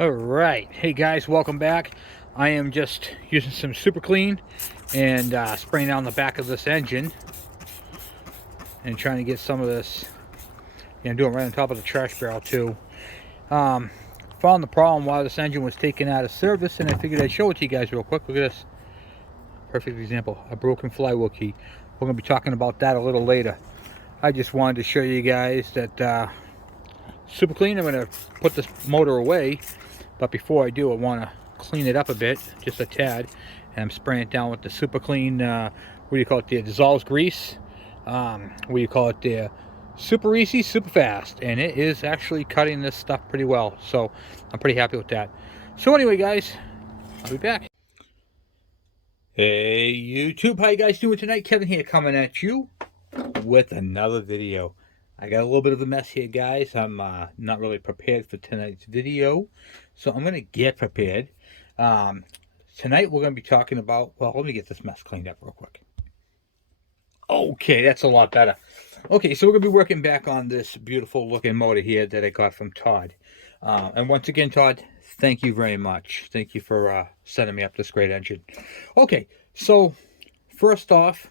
All right, hey guys, welcome back. I am just using some super clean and spraying down the back of this engine and trying to get some of this. I'm doing it right on top of the trash barrel too. um, Found the problem while this engine was taken out of service, and I figured I'd show it to you guys real quick. Look at this, perfect example, a broken flywheel key. We're going to be talking about that a little later. I just wanted to show you guys that super clean. I'm going to put this motor away, but before I do, I want to clean it up a bit, just a tad, and I'm spraying it down with the super clean, what do you call it, the dissolves grease, what do you call it, the super easy, super fast, and it is actually cutting this stuff pretty well, so I'm pretty happy with that. So anyway guys, I'll be back. Hey YouTube, how you guys doing tonight? Kevin here, coming at you with another video. I got a little bit of a mess here, guys. I'm not really prepared for tonight's video, so I'm going to get prepared. Tonight we're going to be talking about, well, let me get this mess cleaned up real quick. Okay, that's a lot better. Okay, so we're going to be working back on this beautiful looking motor here that I got from Todd. And once again, Todd, thank you very much. Thank you for setting me up this great engine. Okay, so first off,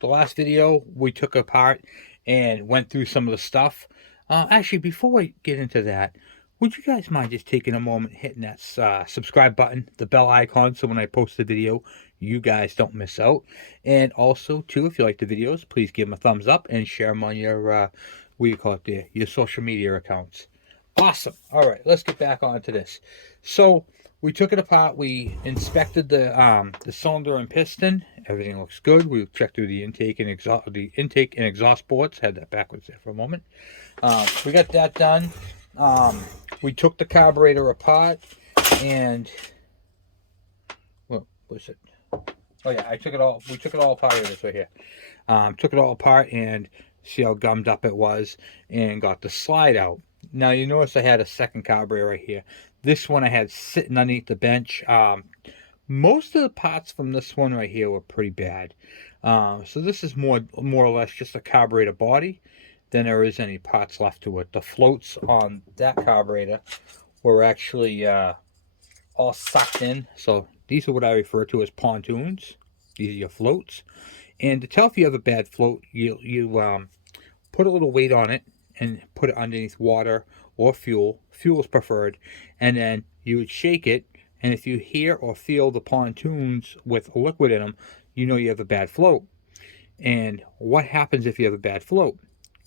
the last video we took apart and went through some of the stuff. Actually, before I get into that, would you guys mind just taking a moment, hitting that subscribe button, the bell icon, so when I post the video, you guys don't miss out. And also, too, if you like the videos, please give them a thumbs up and share them on your, what do you call it there, your social media accounts. Awesome. All right, let's get back onto this. So we took it apart. We inspected the cylinder and piston. Everything looks good. We checked through the intake and exhaust ports. Had that backwards there for a moment. We got that done. We took the carburetor apart, and what was it? Oh yeah, I took it all. We took it all apart. Here, this right here. Took it all apart and see how gummed up it was, and got the slide out. Now you notice I had a second carburetor right here. This one I had sitting underneath the bench. Most of the parts from this one right here were pretty bad. So this is more or less just a carburetor body than there is any parts left to it. The floats on that carburetor were actually all sucked in. So these are what I refer to as pontoons. These are your floats. And to tell if you have a bad float, you put a little weight on it and put it underneath water or fuel. Fuel is preferred. And then you would shake it, and if you hear or feel the pontoons with liquid in them, you know you have a bad float. And what happens if you have a bad float?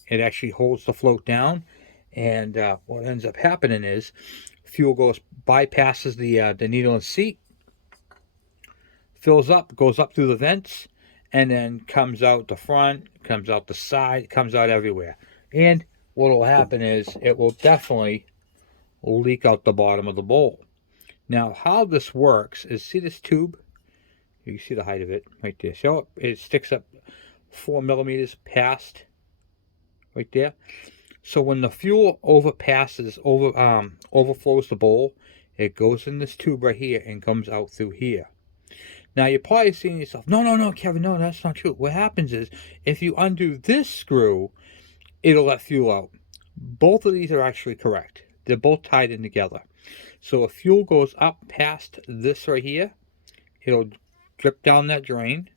It actually holds the float down, and what ends up happening is fuel bypasses the needle and seat, fills up, goes up through the vents, and then comes out the front, comes out the side, comes out everywhere. And what will happen is it will definitely leak out the bottom of the bowl. Now, how this works is, see this tube? You can see the height of it right there. So it sticks up 4 millimeters past right there. So when the fuel overflows the bowl, it goes in this tube right here and comes out through here. Now you're probably saying to yourself, no, Kevin, no, that's not true. What happens is, if you undo this screw, it'll let fuel out. Both of these are actually correct. They're both tied in together. So if fuel goes up past this right here, it'll drip down that drain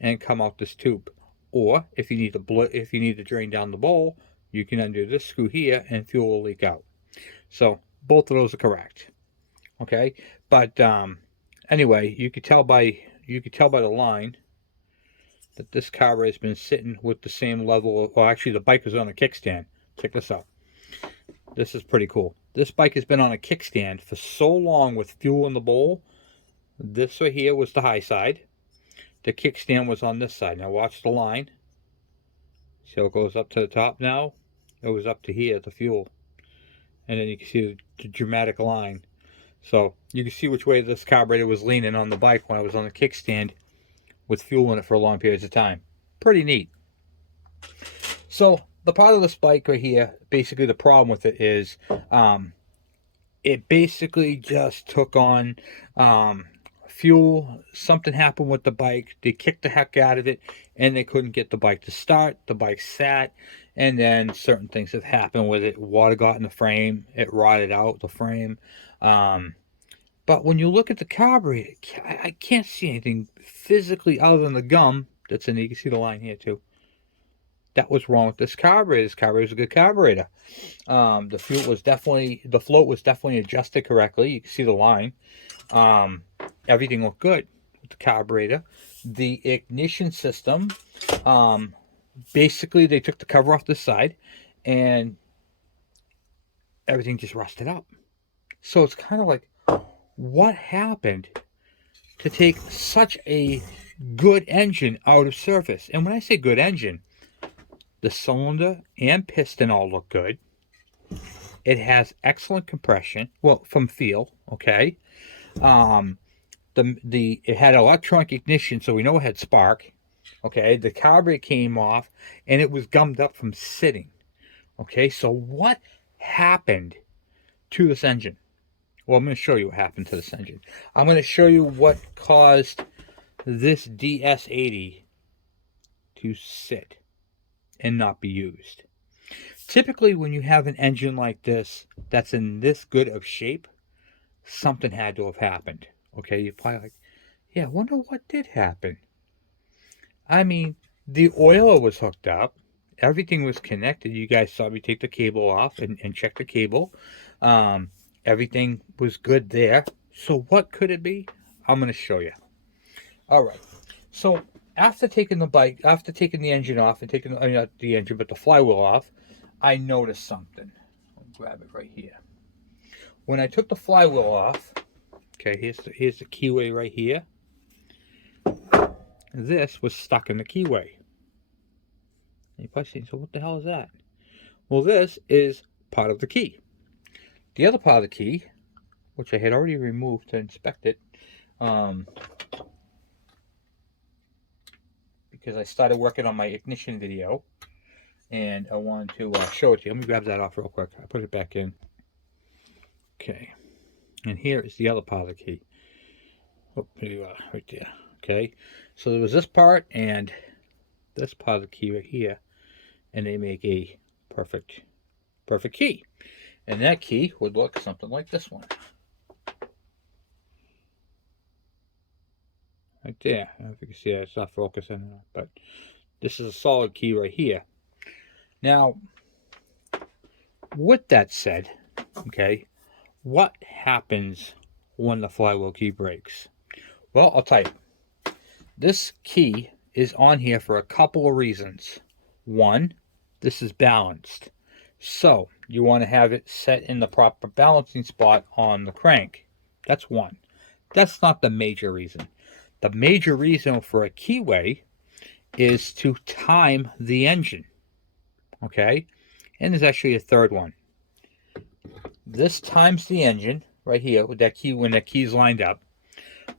and come out this tube. Or if you need to drain down the bowl, you can undo this screw here and fuel will leak out. So both of those are correct. Okay, but anyway, you could tell by the line that this carburetor has been sitting with the same level. Well, actually, the bike was on a kickstand. Check this out. This is pretty cool. This bike has been on a kickstand for so long with fuel in the bowl. This right here was the high side. The kickstand was on this side. Now watch the line. See how it goes up to the top now? It was up to here, the fuel. And then you can see the dramatic line. So you can see which way this carburetor was leaning on the bike when I was on the kickstand with fuel in it for long periods of time. Pretty neat. So the part of this bike right here, basically the problem with it is it basically just took on fuel. Something happened with the bike. They kicked the heck out of it, and they couldn't get the bike to start. The bike sat, And then certain things have happened with it. Water got in the frame, it rotted out the frame. But when you look at the carburetor, I can't see anything physically other than the gum that's in there. You can see the line here too. That was wrong with this carburetor. This carburetor is a good carburetor. The float was definitely adjusted correctly. You can see the line. Everything looked good with the carburetor. The ignition system, basically they took the cover off the side and everything just rusted up. So it's kind of like, what happened to take such a good engine out of service? And when I say good engine, the cylinder and piston all look good. It has excellent compression, well, from feel, okay. It had electronic ignition, so we know it had spark. Okay, the carburetor came off and it was gummed up from sitting. Okay, so what happened to this engine? Well, I'm going to show you what happened to this engine. I'm going to show you what caused this DS80 to sit and not be used. Typically, when you have an engine like this that's in this good of shape, something had to have happened. Okay, you're probably like, yeah, I wonder what did happen. I mean, the oiler was hooked up. Everything was connected. You guys saw me take the cable off and check the cable. Everything was good there. So what could it be? I'm going to show you. All right. So after taking the engine off and taking not the engine, but the flywheel off, I noticed something. I'll grab it right here. When I took the flywheel off, okay, here's the keyway right here. This was stuck in the keyway. You're probably saying, so what the hell is that? Well, this is part of the key. The other part of the key, which I had already removed to inspect it, because I started working on my ignition video, and I wanted to show it to you. Let me grab that off real quick. I put it back in. Okay. And here is the other part of the key. Oh, here you are, right there. Okay. So there was this part and this part of the key right here, and they make a perfect key. And that key would look something like this one. Right there. I don't know if you can see that. It's not focusing, but this is a solid key right here. Now, with that said, okay, what happens when the flywheel key breaks? Well, I'll tell you. This key is on here for a couple of reasons. One, this is balanced. So you want to have it set in the proper balancing spot on the crank. That's one. That's not the major reason. The major reason for a keyway is to time the engine. Okay? And there's actually a third one. This times the engine right here with that key when that key's lined up.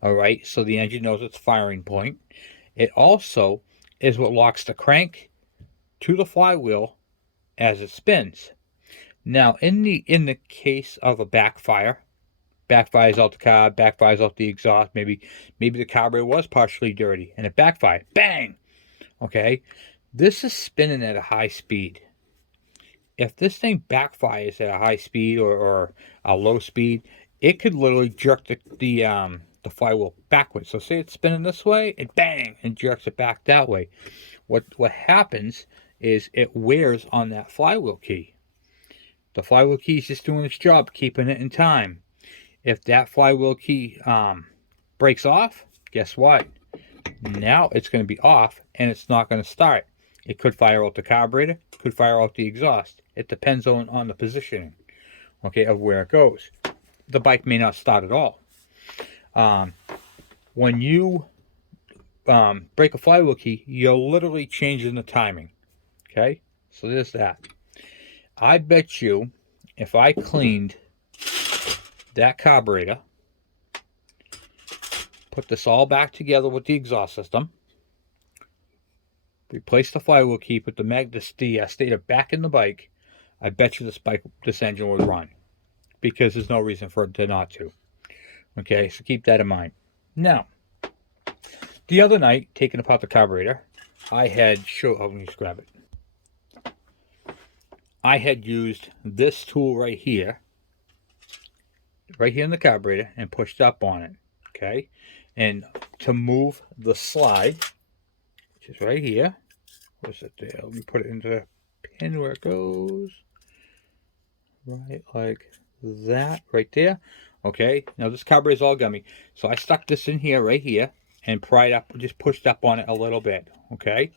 All right, so the engine knows its firing point. It also is what locks the crank to the flywheel as it spins. Now, in the case of a backfires out the carb, backfires out the exhaust, maybe the carburetor was partially dirty and it backfired. Bang! Okay, this is spinning at a high speed. If this thing backfires at a high speed or a low speed, it could literally jerk the flywheel backwards. So say it's spinning this way, it bang, and jerks it back that way. What happens is it wears on that flywheel key. The flywheel key is just doing its job, keeping it in time. If that flywheel key breaks off, guess what? Now it's going to be off and it's not going to start. It could fire out the carburetor, could fire out the exhaust. It depends on the positioning, okay, of where it goes. The bike may not start at all. When you break a flywheel key, you're literally changing the timing. Okay, so there's that. I bet you if I cleaned that carburetor, put this all back together with the exhaust system, replace the flywheel key, put the stator back in the bike, I bet you this engine would run, because there's no reason for it to not to. Okay, so keep that in mind. Now, the other night, taking apart the carburetor, I had let me just grab it. I had used this tool right here in the carburetor, and pushed up on it, okay? And to move the slide, which is right here, where's it there? Let me put it into the pin where it goes, right like that, right there. Okay, now this carburetor is all gummy, so I stuck this in here, right here, and pried up, just pushed up on it a little bit, okay?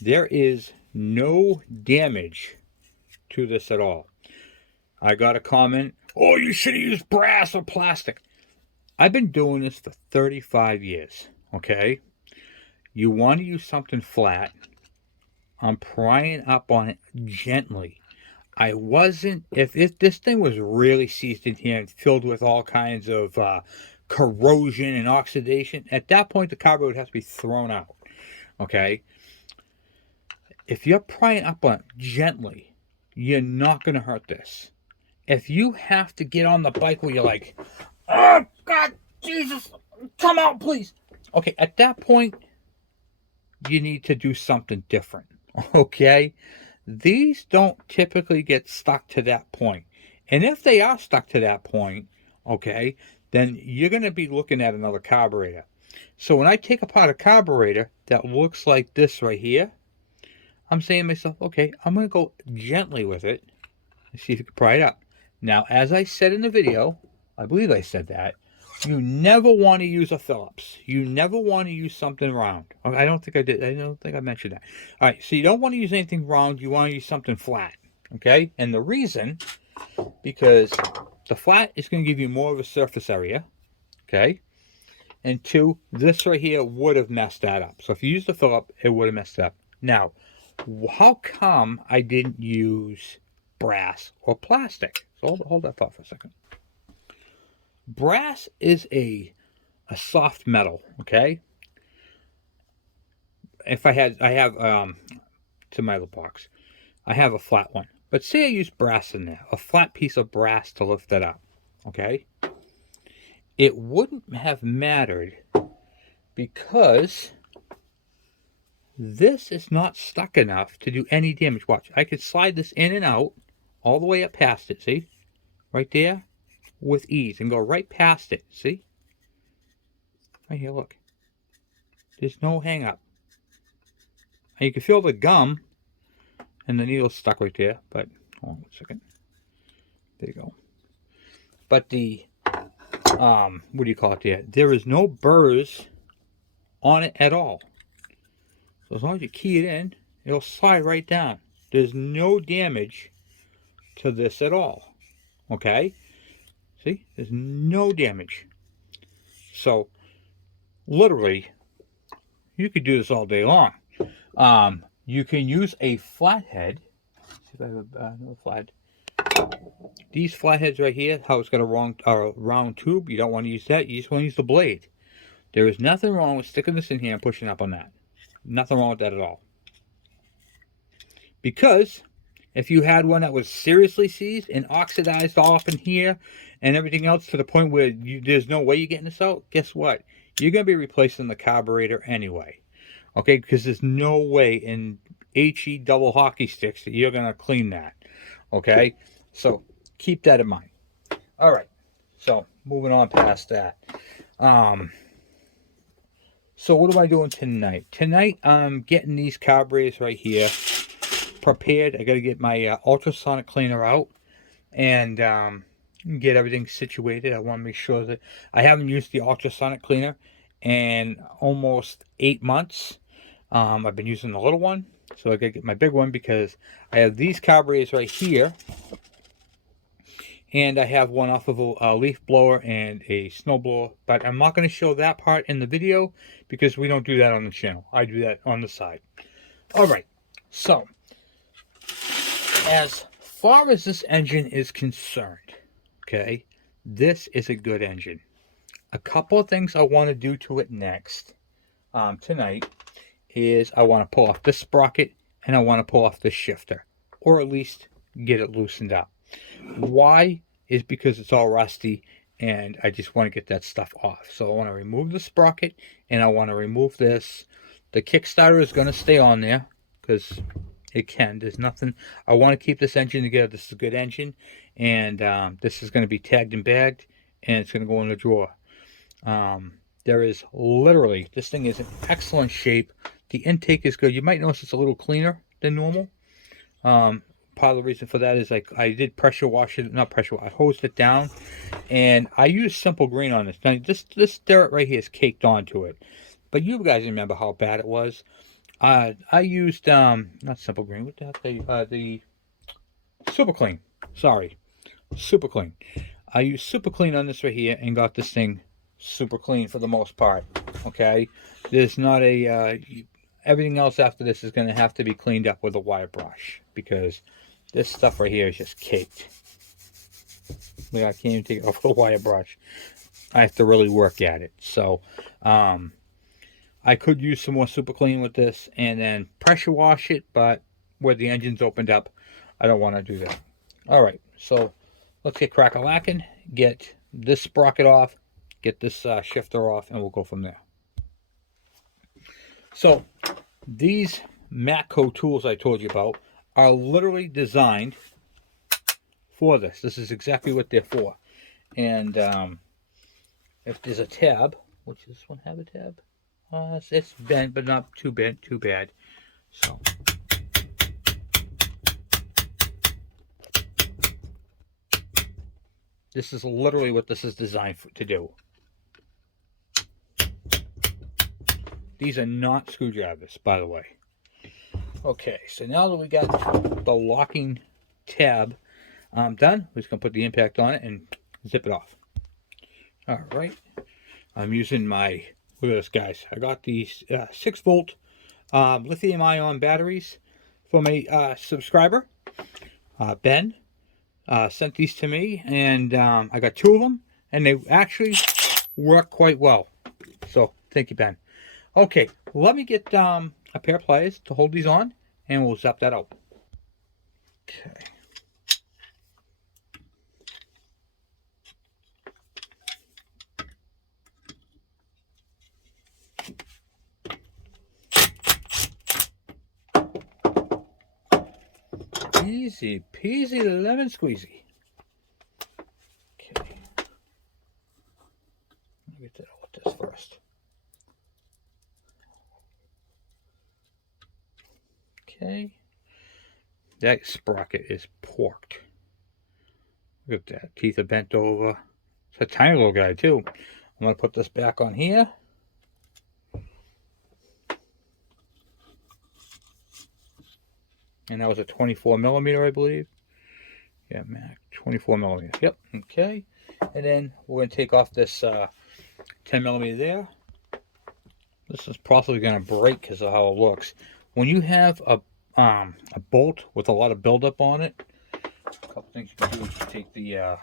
There is no damage to this at all. I got a comment, oh, you should have used brass or plastic. I've been doing this for 35 years, okay? You want to use something flat. I'm prying up on it gently. I wasn't, if this thing was really seized in here and filled with all kinds of corrosion and oxidation, at that point the carburetor would have to be thrown out, okay? If you're prying up on it gently, you're not going to hurt this. If you have to get on the bike where you're like, oh, God, Jesus, come out, please. Okay, at that point, you need to do something different, okay? These don't typically get stuck to that point. And if they are stuck to that point, okay, then you're going to be looking at another carburetor. So when I take apart a carburetor that looks like this right here, I'm saying to myself, okay, I'm going to go gently with it and see if you can pry it up. Now, as I said in the video, I believe I said that, you never want to use a Phillips. You never want to use something round. I don't think I did. I don't think I mentioned that. All right, so you don't want to use anything round. You want to use something flat, okay? And the reason, because the flat is going to give you more of a surface area, okay? And two, this right here would have messed that up. So if you use the Phillips, it would have messed it up. Now, how come I didn't use brass or plastic? So hold that thought for a second. Brass is a soft metal, okay? If I have to my little box, I have a flat one. But say I use brass in there, a flat piece of brass to lift it up, okay? It wouldn't have mattered because this is not stuck enough to do any damage. Watch, I could slide this in and out all the way up past it, see? Right there, with ease, and go right past it, see? Right here, look. There's no hang up. And you can feel the gum, and the needle's stuck right there, but, hold on 1 second. There you go. But the, what do you call it there? There is no burrs on it at all. So as long as you key it in, it'll slide right down. There's no damage to this at all. Okay? See? There's no damage. So, literally, you could do this all day long. You can use a flathead. Let's see if I have another flathead. These flatheads right here, how it's got a round tube, you don't want to use that. You just want to use the blade. There is nothing wrong with sticking this in here and pushing up on that. Nothing wrong with that at all. Because if you had one that was seriously seized and oxidized all up in here and everything else to the point where there's no way you're getting this out, guess what? You're going to be replacing the carburetor anyway. Okay, because there's no way in HE double hockey sticks that you're going to clean that. Okay, so keep that in mind. All right, so moving on past that. So what am I doing tonight? Tonight I'm getting these carburetors right here prepared. I got to get my ultrasonic cleaner out and get everything situated. I want to make sure that I haven't used the ultrasonic cleaner in almost 8 months. I've been using the little one, so I got to get my big one because I have these carburetors right here. And I have one off of a leaf blower and a snow blower, but I'm not going to show that part in the video because we don't do that on the channel. I do that on the side. All right, so as far as this engine is concerned, okay, this is a good engine. A couple of things I want to do to it next tonight is I want to pull off this sprocket and I want to pull off this shifter, or at least get it loosened up. Why? Is because it's all rusty and I just want to get that stuff off. So I want to remove the sprocket and I want to remove this. The Kickstarter is going to stay on there because It can. There's nothing. I want to keep this engine together. This is a good engine, and this is going to be tagged and bagged, and it's going to go in the drawer. There is literally, this thing is in excellent shape. The intake is good. You might notice it's a little cleaner than normal. Part of the reason for that is like I did pressure wash it, not pressure wash, I hosed it down, and I used simple green on this. Now this dirt right here is caked onto it, but you guys remember how bad it was. I used not simple green. What the heck? The super clean. Sorry, super clean. I used super clean on this right here and got this thing super clean for the most part. Okay, there's not a everything else after this is going to have to be cleaned up with a wire brush because this stuff right here is just caked. Like I can't even take it off with a wire brush. I have to really work at it. So I could use some more super clean with this and then pressure wash it, but where the engine's opened up, I don't want to do that. All right, so let's get crack-a-lacking, get this sprocket off, get this shifter off, and we'll go from there. So these Matco tools I told you about are literally designed for this. This is exactly what they're for. And if there's a tab, which does this one have a tab? It's bent, but not too bent, too bad. So this is literally what this is designed to do. These are not screwdrivers, by the way. Okay, so now that we got the locking tab done, we're just going to put the impact on it and zip it off. All right. I'm using my, look at this, guys. I got these 6-volt lithium-ion batteries from a subscriber. Ben sent these to me, and I got 2 of them, and they actually work quite well. So, thank you, Ben. Okay, let me get a pair of pliers to hold these on, and we'll zap that out. Okay. Easy peasy lemon squeezy. Okay. Let me get that out with this first. Okay. That sprocket is porked. Look at that. Teeth are bent over. It's a tiny little guy too. I'm going to put this back on here. And that was a 24 millimeter, I believe. Yeah, Mac, 24 millimeter. Yep, okay. And then we're going to take off this 10 millimeter there. This is probably going to break because of how it looks. When you have a bolt with a lot of buildup on it, a couple things you can do is take the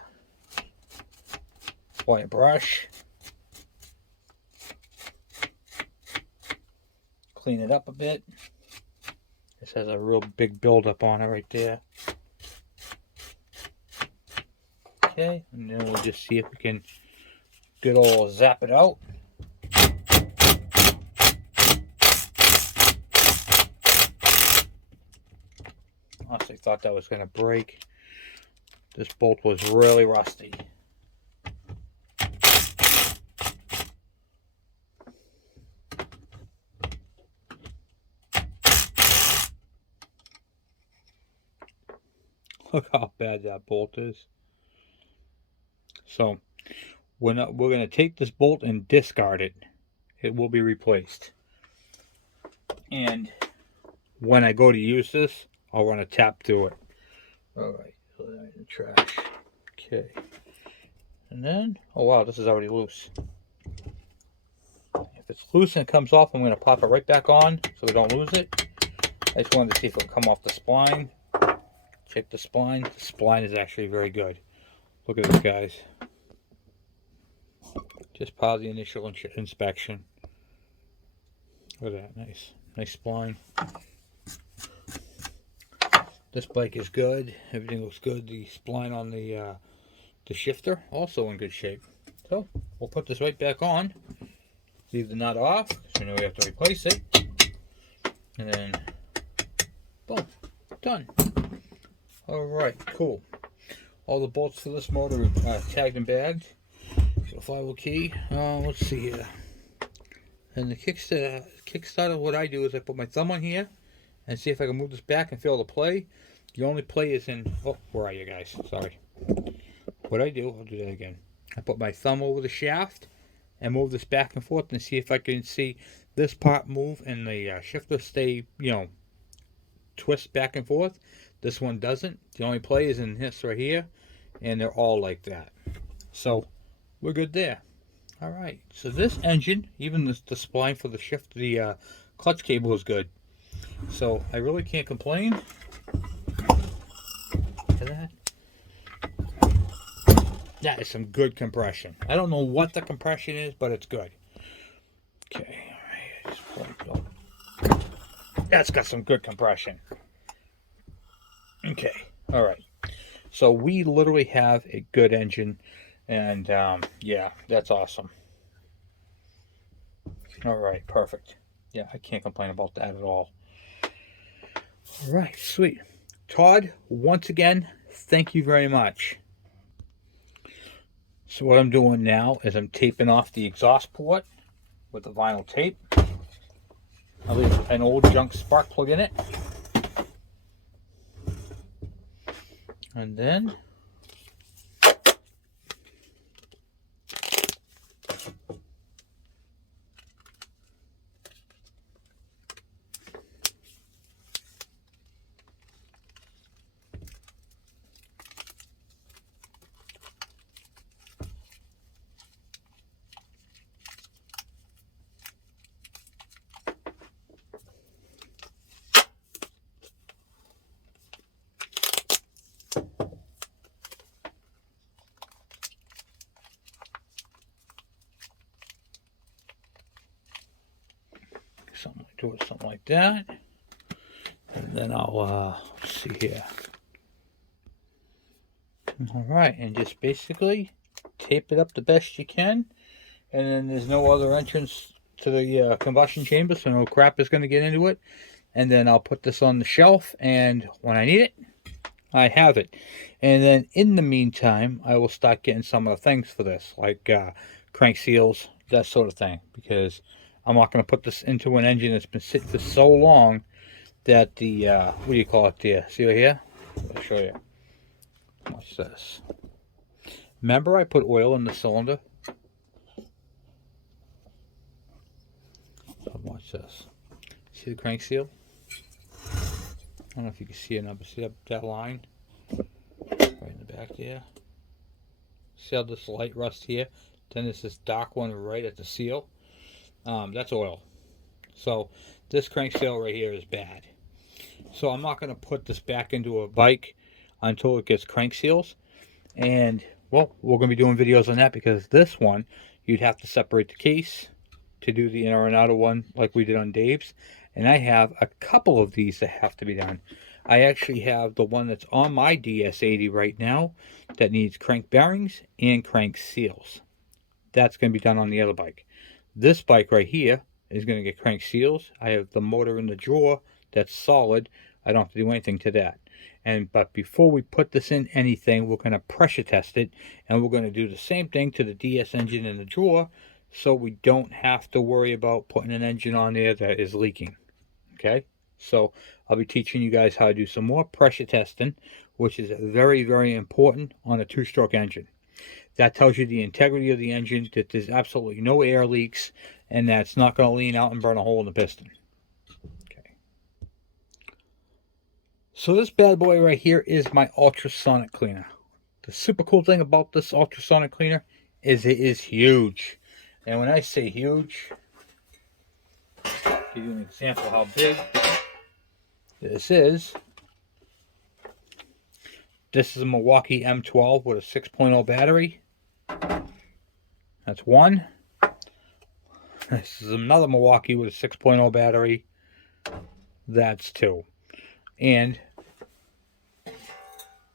wire brush, clean it up a bit. This has a real big buildup on it right there. Okay, and then we'll just see if we can good old zap it out. Honestly thought that was going to break. This bolt was really rusty. Look how bad that bolt is. So we're going to take this bolt and discard it. It will be replaced. And when I go to use this, I'll run a tap through it. Alright, so that in the trash. Okay. And then, oh wow, this is already loose. If it's loose and it comes off, I'm going to pop it right back on so we don't lose it. I just wanted to see if it would come off the spline. Check the spline. The spline is actually very good. Look at this, guys. Just part of the initial inspection. Look at that, nice spline. This bike is good. Everything looks good. The spline on the shifter also in good shape. So we'll put this right back on. Leave the nut off, so we know we have to replace it. And then, boom. done. Alright, cool. All the bolts for this motor are tagged and bagged. So Flywheel key. Let's see here. And the Kickstarter, what I do is I put my thumb on here and see if I can move this back and feel the play. The only play is in... Oh, where are you guys? Sorry. What I do, I'll do that again. I put my thumb over the shaft and move this back and forth and see if I can see this part move and the shifter stay, twist back and forth. This one doesn't. The only play is in this right here, and they're all like that. So we're good there. All right. So this engine, even the spline for the shift, the clutch cable is good. So I really can't complain. Look at that. That is some good compression. I don't know what the compression is, but it's good. Okay, all right. That's got some good compression. Okay, all right. So we literally have a good engine, and yeah, that's awesome. All right, perfect. Yeah, I can't complain about that at all. All right, sweet. Todd, once again, thank you very much. So what I'm doing now is I'm taping off the exhaust port with the vinyl tape. I leave an old junk spark plug in it. And then something like that. And then I'll see here. All right, and just basically tape it up the best you can. And then there's no other entrance to the combustion chamber, so no crap is going to get into it. And then I'll put this on the shelf, and when I need it, I have it. And then in the meantime, I will start getting some of the things for this, like crank seals, that sort of thing, because I'm not going to put this into an engine that's been sitting for so long that the, what do you call it there? See right here? I'll show you. Watch this. Remember I put oil in the cylinder? Watch this. See the crank seal? I don't know if you can see it now, but see that line? Right in the back there. See how this light rust here? Then there's this dark one right at the seal. That's oil. So this crank seal right here is bad. So I'm not going to put this back into a bike until it gets crank seals. And, well, we're going to be doing videos on that, because this one, you'd have to separate the case to do the inner and outer one like we did on Dave's. And I have a couple of these that have to be done. I actually have the one that's on my DS80 right now that needs crank bearings and crank seals. That's going to be done on the other bike. This bike right here is going to get crank seals. I have the motor in the drawer that's solid. I don't have to do anything to that. But before we put this in anything, we're going to pressure test it, and we're going to do the same thing to the DS engine in the drawer, so we don't have to worry about putting an engine on there that is leaking. Okay, so I'll be teaching you guys how to do some more pressure testing, which is very, very important on a two-stroke engine. That tells you the integrity of the engine, that there's absolutely no air leaks, and that it's not going to lean out and burn a hole in the piston. Okay. So this bad boy right here is my ultrasonic cleaner. The super cool thing about this ultrasonic cleaner is it is huge. And when I say huge, I'll give you an example of how big this is. This is a Milwaukee M12 with a 6.0 battery. That's one. This is another Milwaukee with a 6.0 battery. That's two. And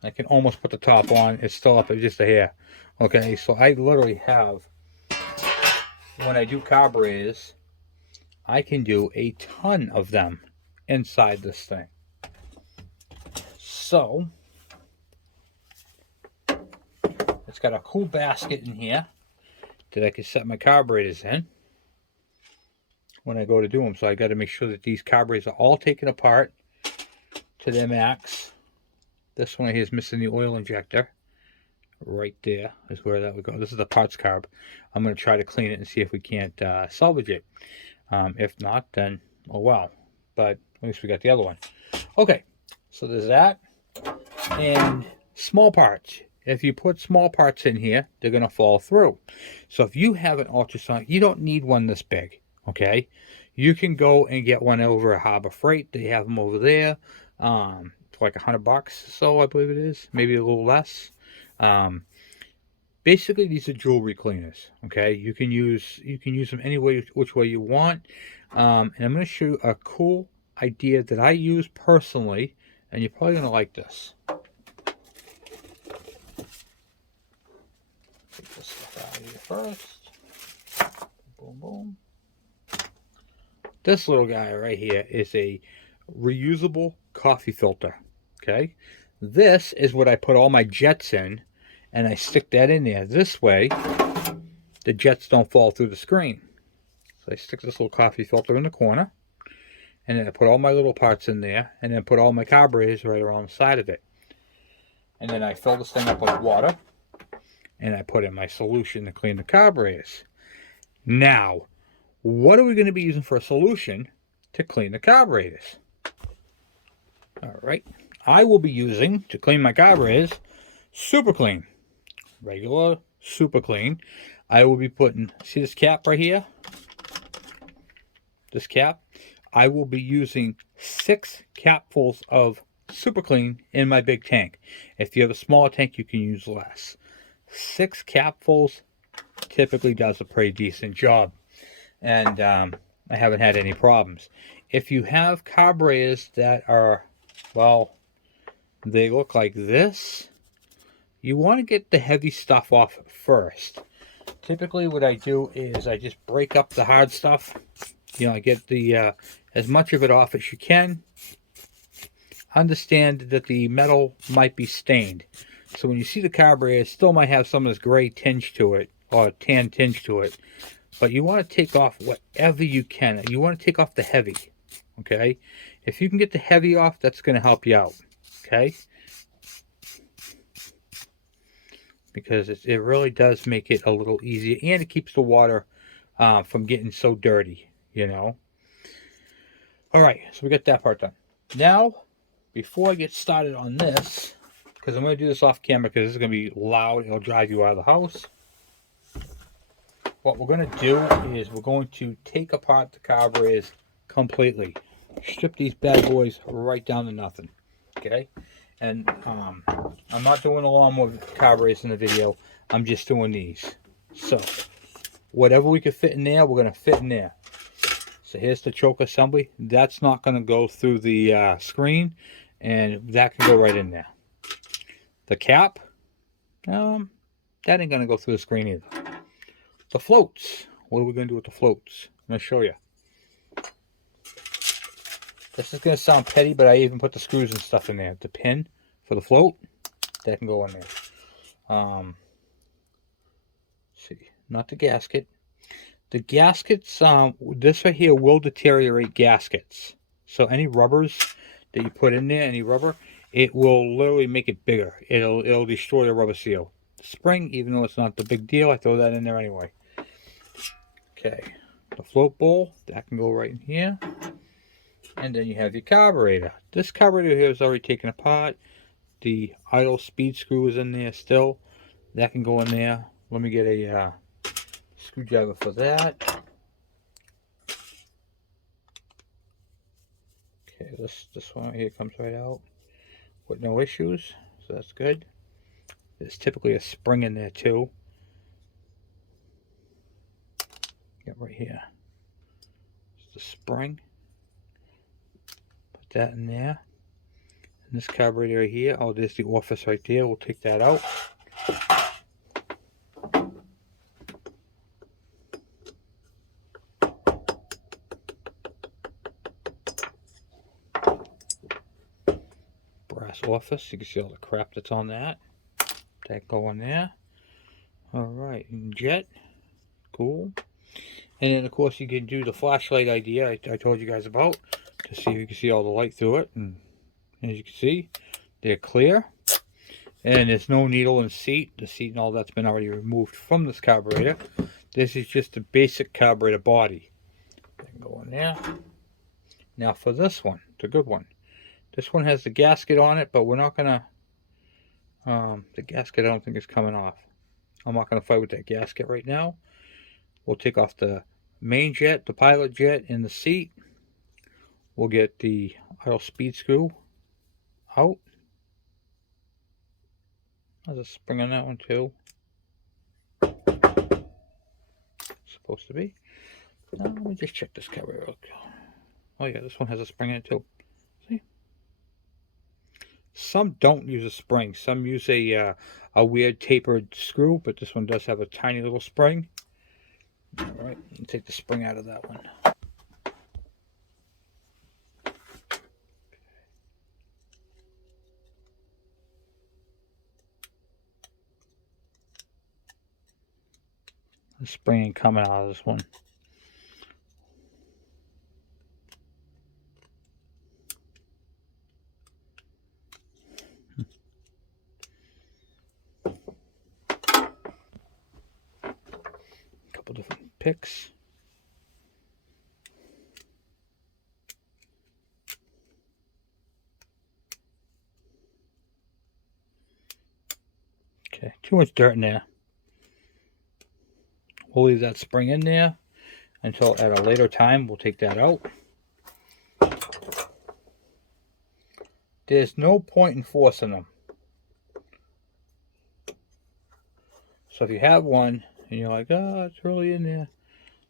I can almost put the top on. It's still up at just a hair. Okay, so I literally have, when I do carburetors, I can do a ton of them inside this thing. So it's got a cool basket in here that I can set my carburetors in when I go to do them. So I got to make sure that these carburetors are all taken apart to their max. This one here is missing the oil injector. Right there is where that would go. This is the parts carb. I'm going to try to clean it and see if we can't salvage it. If not, then oh well. But at least we got the other one. Okay, so there's that. And small parts. If you put small parts in here, they're going to fall through. So if you have an ultrasonic, you don't need one this big, okay? You can go and get one over at Harbor Freight. They have them over there for like $100. So I believe it is, maybe a little less. Basically, these are jewelry cleaners, okay? You can use them any way, which way you want. And I'm going to show you a cool idea that I use personally, and you're probably going to like this. Take this stuff out of here first. Boom, boom. This little guy right here is a reusable coffee filter, okay? This is what I put all my jets in, and I stick that in there. This way, the jets don't fall through the screen. So I stick this little coffee filter in the corner, and then I put all my little parts in there, and then put all my carburetors right around the side of it. And then I fill this thing up with water, and I put in my solution to clean the carburetors. Now, what are we going to be using for a solution to clean the carburetors? All right, I will be using, to clean my carburetors, Super Clean. Regular Super Clean. I will be putting, see this cap right here? This cap? I will be using 6 capfuls of Super Clean in my big tank. If you have a smaller tank, you can use less. 6 capfuls typically does a pretty decent job. And I haven't had any problems. If you have carburetors that are, well, they look like this, you want to get the heavy stuff off first. Typically what I do is I just break up the hard stuff. You know, I get the as much of it off as you can. Understand that the metal might be stained. So when you see the carburetor, it still might have some of this gray tinge to it, or tan tinge to it. But you want to take off whatever you can. You want to take off the heavy, okay? If you can get the heavy off, that's going to help you out, okay? Because it really does make it a little easier, and it keeps the water from getting so dirty, you know? All right, so we got that part done. Now, before I get started on this, because I'm going to do this off camera because this is going to be loud, it'll drive you out of the house. What we're going to do is we're going to take apart the carburetors completely. Strip these bad boys right down to nothing. Okay? And I'm not doing a lawnmower carburetors in the video. I'm just doing these. So, whatever we can fit in there, we're going to fit in there. So here's the choke assembly. That's not going to go through the screen. And that can go right in there. The cap, that ain't going to go through the screen either. The floats. What are we going to do with the floats? I'm going to show you. This is going to sound petty, but I even put the screws and stuff in there. The pin for the float, that can go in there. See, not the gasket. The gaskets, this right here will deteriorate gaskets. So any rubbers that you put in there, any rubber, it will literally make it bigger. It'll destroy the rubber seal. The spring, even though it's not the big deal, I throw that in there anyway. Okay, the float bowl, that can go right in here. And then you have your carburetor. This carburetor here is already taken apart. The idle speed screw is in there still. That can go in there. Let me get a screwdriver for that. Okay, this one right here comes right out with no issues, so that's good. There's typically a spring in there too. Get right here. It's the spring. Put that in there. And this carburetor right here, oh, there's the orifice right there. We'll take that out. Brass glass office. You can see all the crap that's on that. That going there. Alright, jet. Cool. And then of course you can do the flashlight idea I told you guys about. To see if you can see all the light through it. And as you can see, they're clear. And there's no needle and seat. The seat and all that's been already removed from this carburetor. This is just the basic carburetor body. Go in there. Now for this one, the good one. This one has the gasket on it, but we're not gonna. The gasket I don't think is coming off. I'm not gonna fight with that gasket right now. We'll take off the main jet, the pilot jet, and the seat. We'll get the idle speed screw out. There's a spring on that one too. Supposed to be. Let me just check this carburetor. Oh yeah, this one has a spring in it too. See? Some don't use a spring. Some use a weird tapered screw, but this one does have a tiny little spring. Alright, take the spring out of that one. The spring ain't coming out of this one. Couple different picks. Okay, too much dirt in there. We'll leave that spring in there until at a later time we'll take that out. There's no point in forcing them. So if you have one and you're like, oh, it's really in there,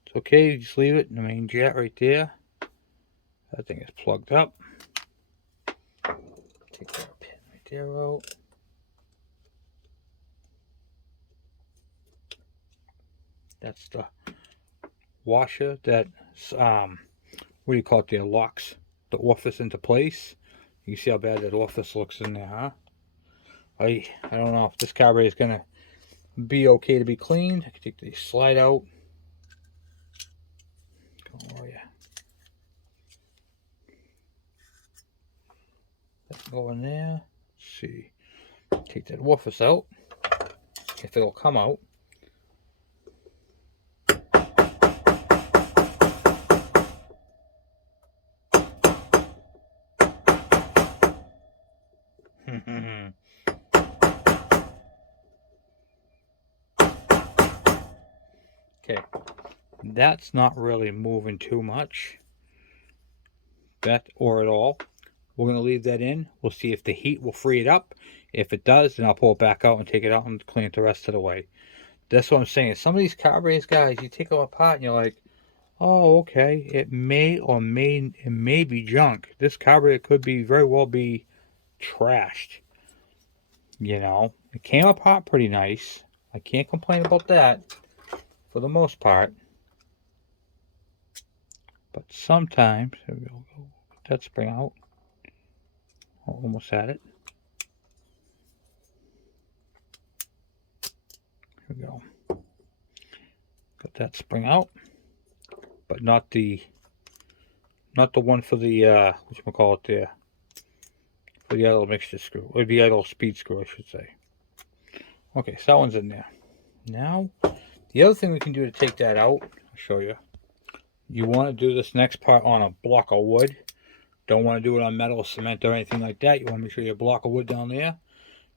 it's okay, you just leave it in the main jet right there. That thing is plugged up. Take that pin right there out. That's the washer that, what do you call it there, locks the orifice into place. You can see how bad that orifice looks in there, huh? I don't know if this carburetor is going to be okay to be cleaned. I can take the slide out. Oh yeah. Let's go in there. Let's see. Take that orifice out. If it'll come out. Okay, that's not really moving too much, that or at all. We're going to leave that in. We'll see if the heat will free it up. If it does, then I'll pull it back out and take it out and clean it the rest of the way. That's what I'm saying. Some of these carburetors, guys, you take them apart and you're like, oh, okay, it may be junk. This carburetor could be very well be trashed. You know, it came apart pretty nice. I can't complain about that for the most part. But sometimes, here we go, put that spring out. Almost had it. Here we go. Got that spring out, but not the one for the whatchamacallit there. For the idle mixture screw, or the idle speed screw, I should say. Okay, so that one's in there. Now, the other thing we can do to take that out, I'll show you. You want to do this next part on a block of wood. Don't want to do it on metal, cement, or anything like that. You want to make sure you have a block of wood down there.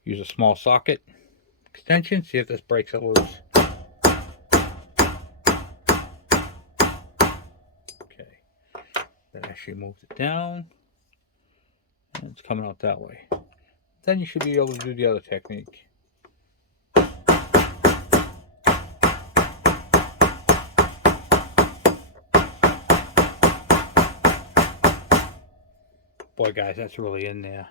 Use a small socket extension. See if this breaks it loose. Okay. That actually moves it down. And it's coming out that way. Then you should be able to do the other technique. Boy, guys, that's really in there.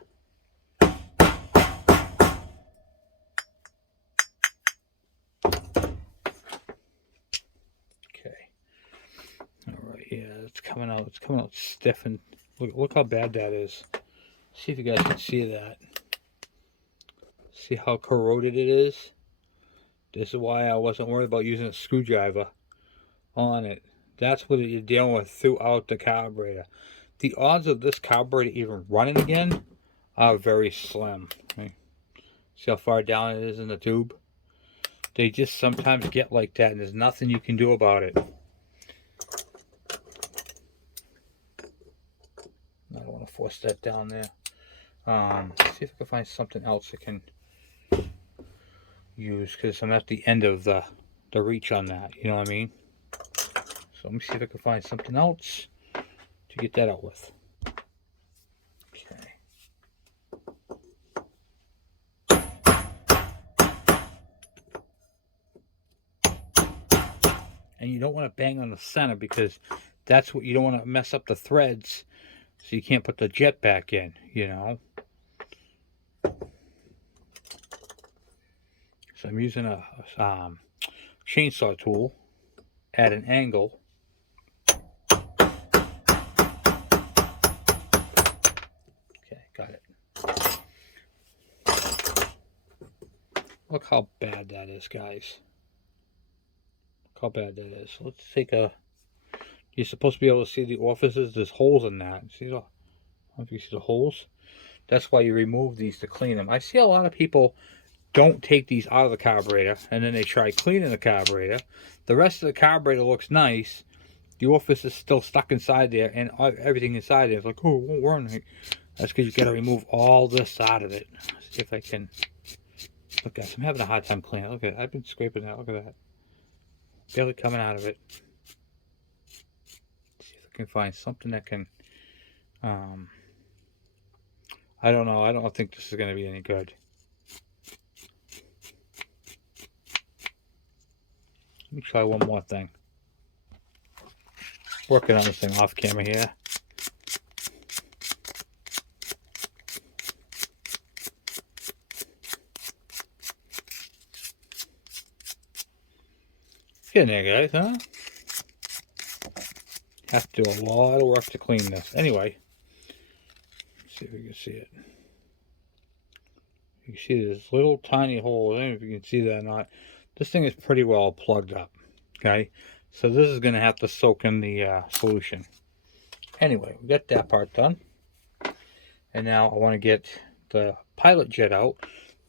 Okay. All right. Yeah, it's coming out. It's coming out stiff, and look how bad that is. See if you guys can see that. See how corroded it is? This is why I wasn't worried about using a screwdriver on it. That's what you're dealing with throughout the carburetor. The odds of this carburetor even running again are very slim. Okay. See how far down it is in the tube? They just sometimes get like that, and there's nothing you can do about it. I don't want to force that down there. See if I can find something else I can use, because I'm at the end of the reach on that. You know what I mean? So let me see if I can find something else to get that out with. Okay. And you don't want to bang on the center, because that's what you don't want to mess up the threads, so you can't put the jet back in, you know. So I'm using a chainsaw tool at an angle. Okay, got it. Look how bad that is, guys. Look how bad that is. Let's take a... You're supposed to be able to see the orifices. There's holes in that. See the... I don't know if you see the holes. That's why you remove these to clean them. I see a lot of people don't take these out of the carburetor, and then they try cleaning the carburetor. The rest of the carburetor looks nice. The orifice is still stuck inside there, and everything inside there is like, oh, it won't run right. That's because you got to remove all this out of it. Let's see if I can... Look, guys, I'm having a hard time cleaning. Look at that. I've been scraping that. Look at that. Barely coming out of it. Let's see if I can find something that can... I don't know. I don't think this is going to be any good. Let me try one more thing. Working on this thing off camera here. Getting there, guys, huh? Have to do a lot of work to clean this. Anyway, let's see if we can see it. You can see this little tiny hole. I don't know if you can see that or not. This thing is pretty well plugged up. Okay, so this is going to have to soak in the solution. Anyway, we got that part done. And now I want to get the pilot jet out.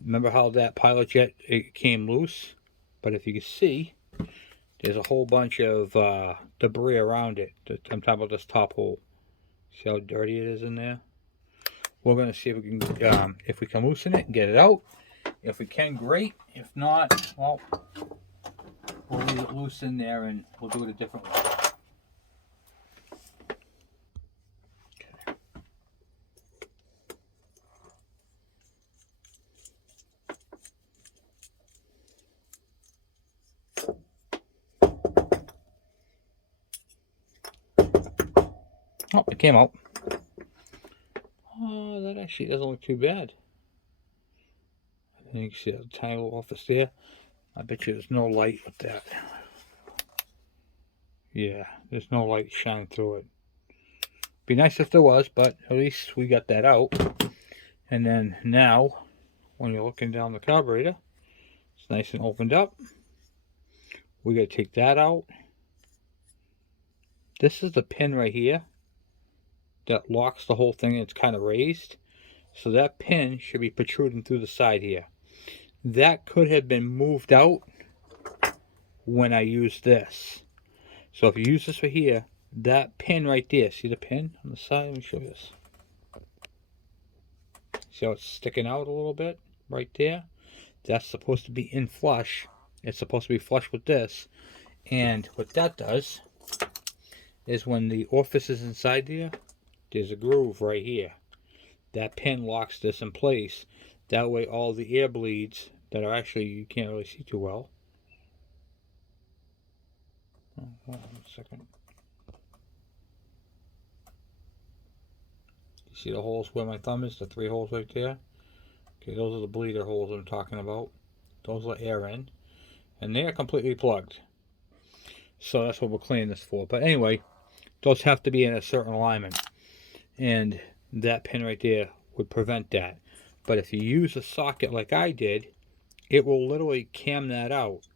Remember how that pilot jet, it came loose? But if you can see, there's a whole bunch of debris around it. I'm talking about this top hole. See how dirty it is in there? We're going to see if we can loosen it and get it out. If we can, great. If not, well, we'll leave it loose in there and we'll do it a different way. Oh, it came out. Oh, that actually doesn't look too bad. You can see that tiny little orifice there. I bet you there's no light with that. Yeah, there's no light shining through it. Be nice if there was, but at least we got that out. And then now, when you're looking down the carburetor, it's nice and opened up. We got to take that out. This is the pin right here that locks the whole thing. It's kind of raised, so that pin should be protruding through the side here. That could have been moved out when I used this. So if you use this right here, that pin right there, see the pin on the side? Let me show you this. See how it's sticking out a little bit right there? That's supposed to be in flush. It's supposed to be flush with this. And what that does is when the orifice is inside there, there's a groove right here. That pin locks this in place. That way all the air bleeds that are actually, you can't really see too well. Oh, hold on a second. You see the holes where my thumb is? The 3 holes right there? Okay, those are the bleeder holes I'm talking about. Those are air in. And they are completely plugged. So that's what we're cleaning this for. But anyway, those have to be in a certain alignment. And that pin right there would prevent that. But if you use a socket like I did, it will literally cam that out.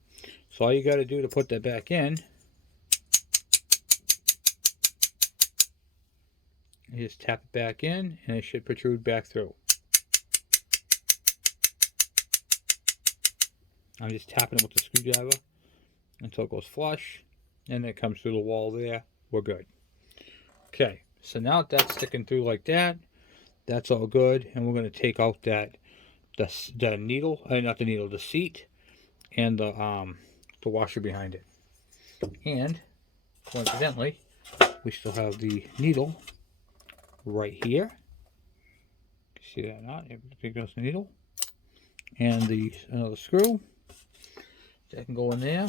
So all you got to do to put that back in is just tap it back in, and it should protrude back through. I'm just tapping it with the screwdriver until it goes flush, and it comes through the wall there. We're good. Okay, so now that's sticking through like that, that's all good, and we're going to take out the needle, not the needle, the seat, and the washer behind it. And coincidentally, we still have the needle right here. See that knot? There goes the needle, and another screw that can go in there.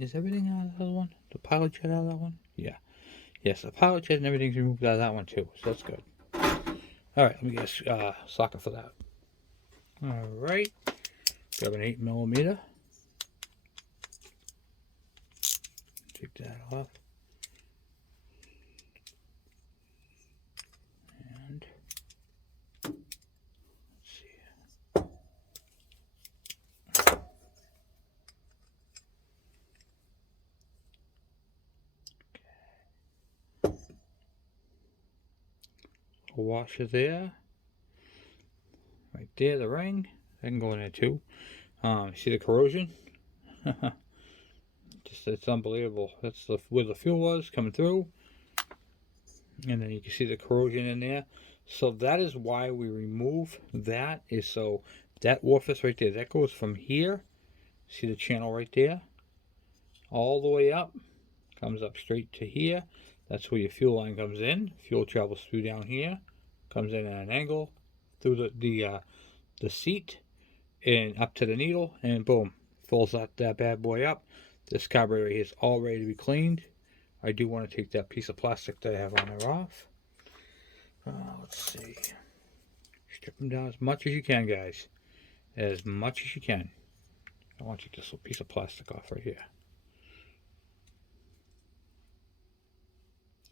Is everything out of the other one? The pilot jet out of that one? Yeah. Yes, the pilot jet and everything's removed out of that one too, so that's good. Alright, let me get a socket for that. Alright, grab an 8mm. Take that off. And let's see. Washer there, right there, the ring. That can go in there too. See the corrosion? It's unbelievable. That's where the fuel was coming through, and then you can see the corrosion in there. So that is why we remove that, is so that orifice right there, that goes from here. See the channel right there, all the way up, comes up straight to here. That's where your fuel line comes in. Fuel travels through down here, comes in at an angle through the seat and up to the needle, and boom, fills that bad boy up. This carburetor is all ready to be cleaned. I do want to take that piece of plastic that I have on there off. Let's see. Strip them down as much as you can, guys. As much as you can. I want to take this little piece of plastic off right here.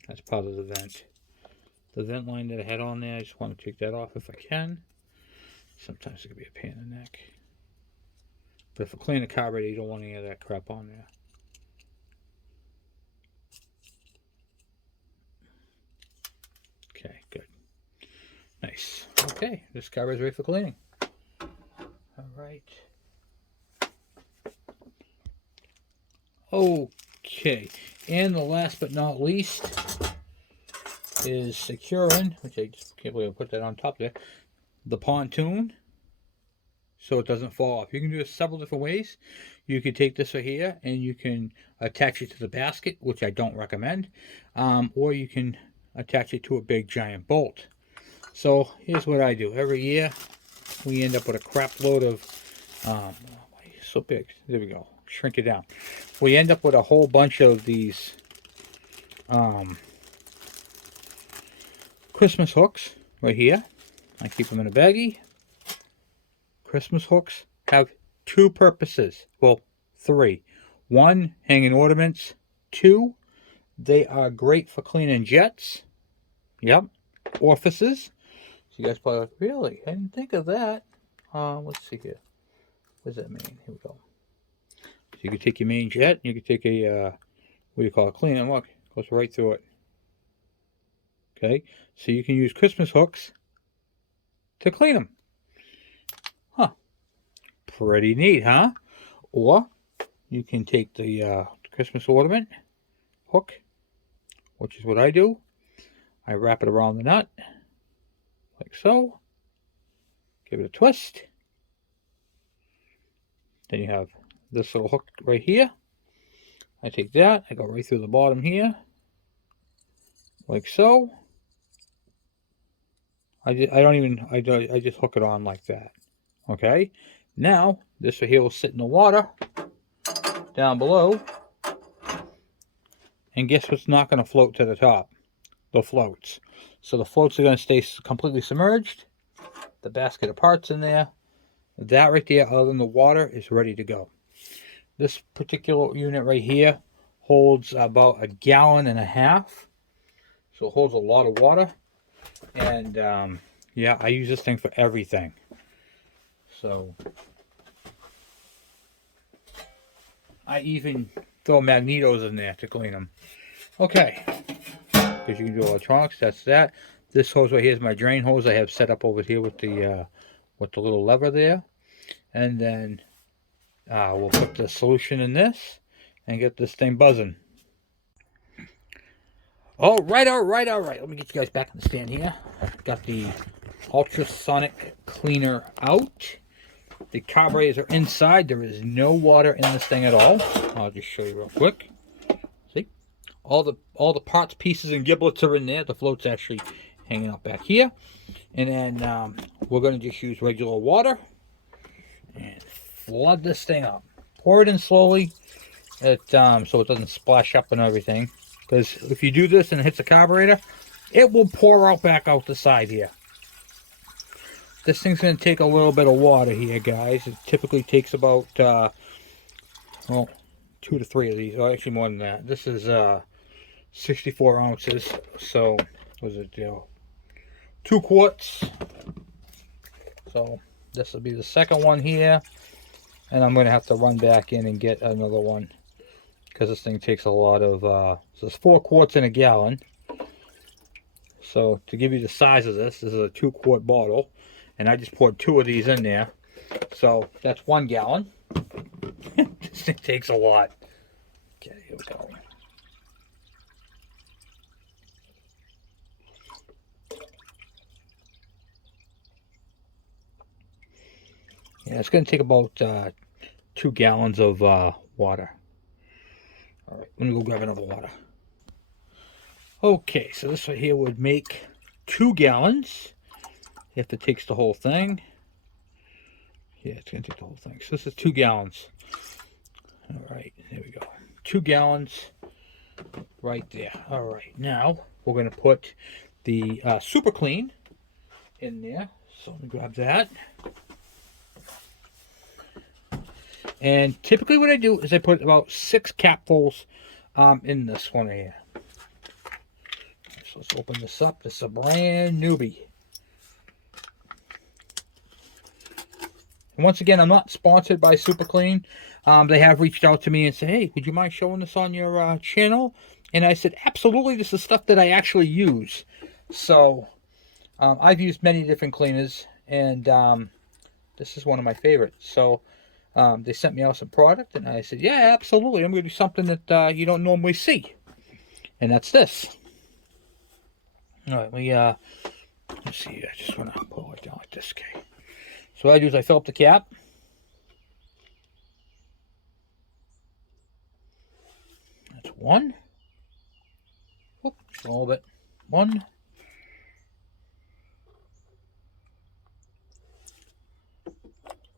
That's part of the vent. The vent line that I had on there, I just want to take that off if I can. Sometimes it can be a pain in the neck. But if I clean the carburetor, you don't want any of that crap on there. Okay, good. Nice. Okay, this carburetor is ready for cleaning. Alright. Okay, and the last but not least is securing, which I just can't believe I put that on top there, the pontoon, so it doesn't fall off. You can do it several different ways. You can take this right here and you can attach it to the basket, which I don't recommend, or you can attach it to a big giant bolt. So here's what I do. Every year we end up with a crap load of so big. There we go. Shrink it down. We end up with a whole bunch of these Christmas hooks right here. I keep them in a baggie. Christmas hooks have two purposes. Well, three. One, hanging ornaments. Two, they are great for cleaning jets. Yep. Orifices. So you guys probably like, really? I didn't think of that. Let's see here. What does that mean? Here we go. So you can take your main jet, you can take a, what do you call it, clean, and look, it goes right through it. Okay, so you can use Christmas hooks to clean them. Huh. Pretty neat, huh? Or you can take the Christmas ornament hook, which is what I do. I wrap it around the nut, like so. Give it a twist. Then you have this little hook right here. I take that, I go right through the bottom here, like so. I just hook it on like that. Okay, now this right here will sit in the water down below, and guess what's not going to float to the top? The floats. So the floats are going to stay completely submerged. The basket of parts in there. That right there, other than the water, is ready to go. This particular unit right here holds about 1.5 gallons. So it holds a lot of water. And yeah, I use this thing for everything. So I even throw magnetos in there to clean them. Okay, because you can do electronics. That's that. This hose right here is my drain hose I have set up over here with the little lever there, and then we'll put the solution in this and get this thing buzzing. All right. Let me get you guys back on the stand here. Got the ultrasonic cleaner out. The carburetors are inside. There is no water in this thing at all. I'll just show you real quick. See? All the parts, pieces, and giblets are in there. The float's actually hanging out back here. And then we're going to just use regular water and flood this thing up. Pour it in slowly so it doesn't splash up and everything. Because if you do this and it hits the carburetor, it will pour out back out the side here. This thing's going to take a little bit of water here, guys. It typically takes about, 2 to 3 of these. Or actually more than that. This is 64 ounces. So, what is it, 2 quarts. So, this will be the second one here. And I'm going to have to run back in and get another one. Because this thing takes a lot of, so it's 4 quarts in a gallon. So, to give you the size of this is a 2-quart bottle. And I just poured 2 of these in there. So that's 1 gallon. This thing takes a lot. Okay, here we go. Yeah, it's going to take about 2 gallons of water. All right, let me go grab another water. Okay, so this right here would make 2 gallons. If it takes the whole thing. Yeah, it's going to take the whole thing. So this is 2 gallons. All right, there we go. 2 gallons right there. All right, now we're going to put the Super Clean in there. So let me grab that. And typically what I do is I put about 6 capfuls in this one here. So let's open this up. This is a brand newbie. And once again, I'm not sponsored by Super Clean. They have reached out to me and said, hey, would you mind showing this on your channel? And I said, absolutely. This is stuff that I actually use. So I've used many different cleaners, and this is one of my favorites. So they sent me out some product, and I said, yeah, absolutely. I'm going to do something that you don't normally see. And that's this. All right, let's see. I just want to pull it down like this, okay. So what I do is I fill up the cap. That's 1. Whoop, just a little bit. 1.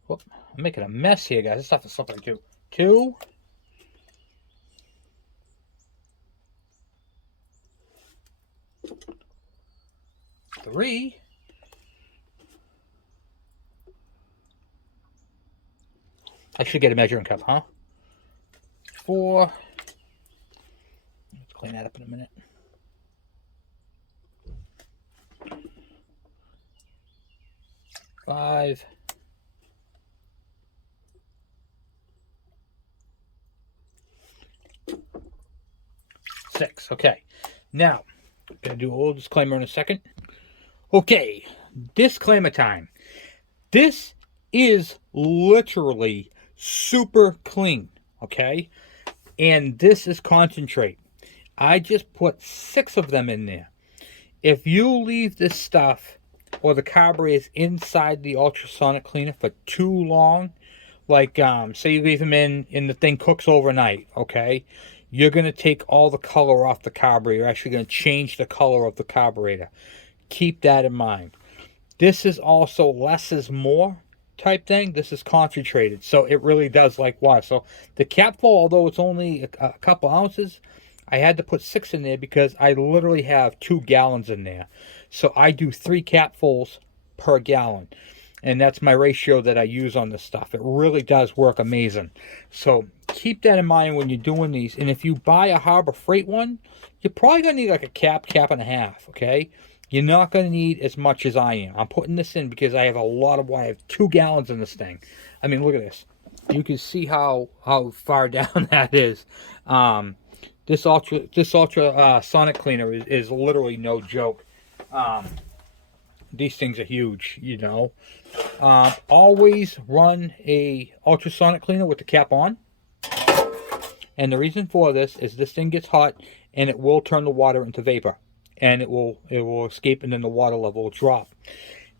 Whoop, I'm making a mess here, guys. This stuff is slippery too. 2. 3. I should get a measuring cup, huh? 4. Let's clean that up in a minute. 5. 6. Okay. Now, I'm going to do a little disclaimer in a second. Okay. Disclaimer time. This is literally super clean, okay? And this is concentrate. I just put 6 of them in there. If you leave this stuff or the carburetors inside the ultrasonic cleaner for too long, like say you leave them in and the thing cooks overnight, okay? You're going to take all the color off the carburetor. You're actually going to change the color of the carburetor. Keep that in mind. This is also less is more type thing. This is concentrated, so it really does like water. So the capful, although it's only a couple ounces, I had to put 6 in there because I literally have 2 gallons in there. So I do 3 capfuls per gallon, and that's my ratio that I use on this stuff. It really does work amazing. So keep that in mind when you're doing these. And if you buy a Harbor Freight one, you're probably gonna need like a cap and a half, okay? You're not going to need as much as I am. I'm putting this in because I have a lot of water. I have 2 gallons in this thing. I mean, look at this. You can see how far down that is. This ultra sonic cleaner is literally no joke. These things are huge, you know. Always run a ultrasonic cleaner with the cap on. And the reason for this is this thing gets hot and it will turn the water into vapor. And it will escape and then the water level will drop.